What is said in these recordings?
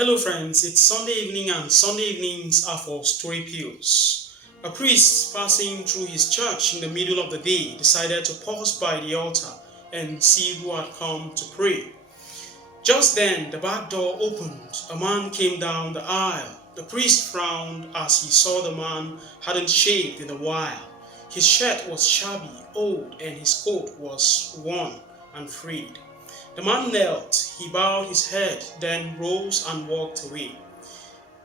Hello, friends. It's Sunday evening, and Sunday evenings are for story peels. A priest passing through his church in the middle of the day decided to pause by the altar and see who had come to pray. Just then, the back door opened. A man came down the aisle. The priest frowned as he saw the man hadn't shaved in a while. His shirt was shabby, old, and his coat was worn and frayed. The man knelt, he bowed his head, then rose and walked away.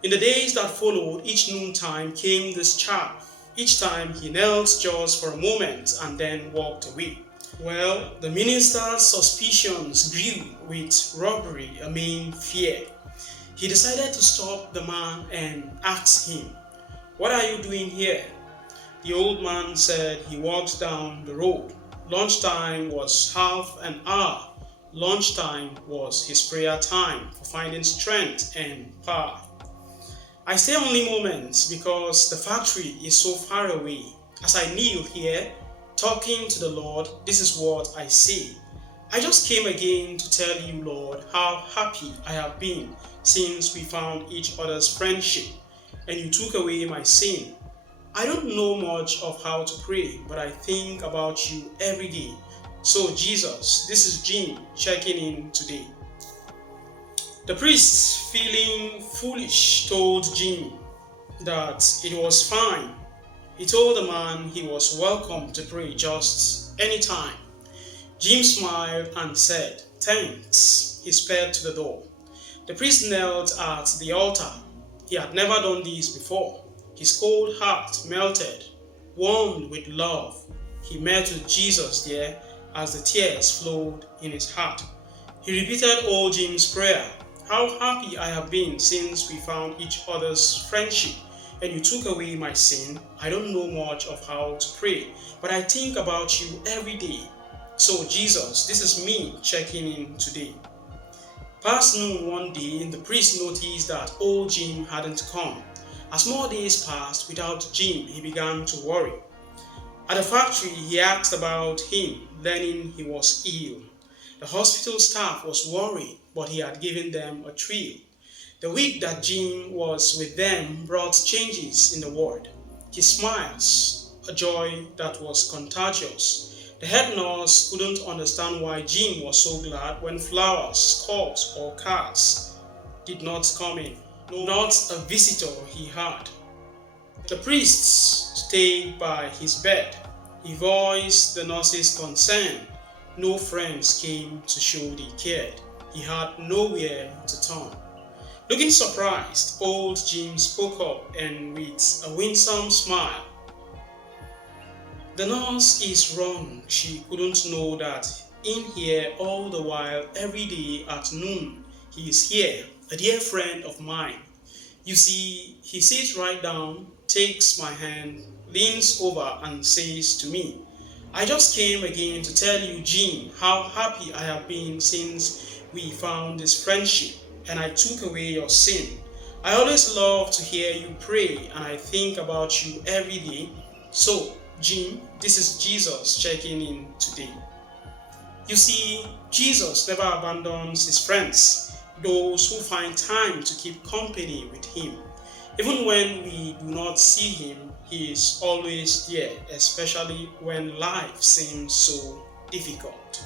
In the days that followed, each noontime came this chap. Each time he knelt just for a moment and then walked away. Well, the minister's suspicions grew with robbery a main fear. He decided to stop the man and ask him, "What are you doing here?" The old man said he walked down the road. Lunchtime was half an hour. Lunchtime was his prayer time for finding strength and power. I stay only moments because the factory is so far away. As I kneel here, talking to the Lord, this is what I say. I just came again to tell you, Lord, how happy I have been since we found each other's friendship and you took away my sin. I don't know much of how to pray, but I think about you every day. So Jesus, this is Jim checking in today. The priest, feeling foolish, told Jim that it was fine. He told the man he was welcome to pray just anytime. Jim smiled and said, "Thanks." He sped to the door. The priest knelt at the altar. He had never done this before. His cold heart melted, warmed with love. He met with Jesus there as the tears flowed in his heart. He repeated old Jim's prayer, "How happy I have been since we found each other's friendship and you took away my sin. I don't know much of how to pray, but I think about you every day. So Jesus, this is me checking in today." Past noon one day, the priest noticed that old Jim hadn't come. As more days passed without Jim, he began to worry. At the factory, he asked about him, learning he was ill. The hospital staff was worried, but he had given them a thrill. The week that Jim was with them brought changes in the ward. His smiles, a joy that was contagious. The head nurse couldn't understand why Jim was so glad when flowers, cups, or cards did not come in. Not a visitor he had. The priest stayed by his bed. He voiced the nurse's concern. No friends came to show they cared. He had nowhere to turn. Looking surprised, old Jim spoke up and with a winsome smile, "The nurse is wrong. She couldn't know that in here all the while every day at noon he is here, a dear friend of mine. You see, he sits right down, takes my hand, leans over and says to me, 'I just came again to tell you, Jim, how happy I have been since we found this friendship and I took away your sin. I always love to hear you pray and I think about you every day. So, Jim, this is Jesus checking in today.'" You see, Jesus never abandons his friends, those who find time to keep company with him. Even when we do not see him, he is always there, especially when life seems so difficult.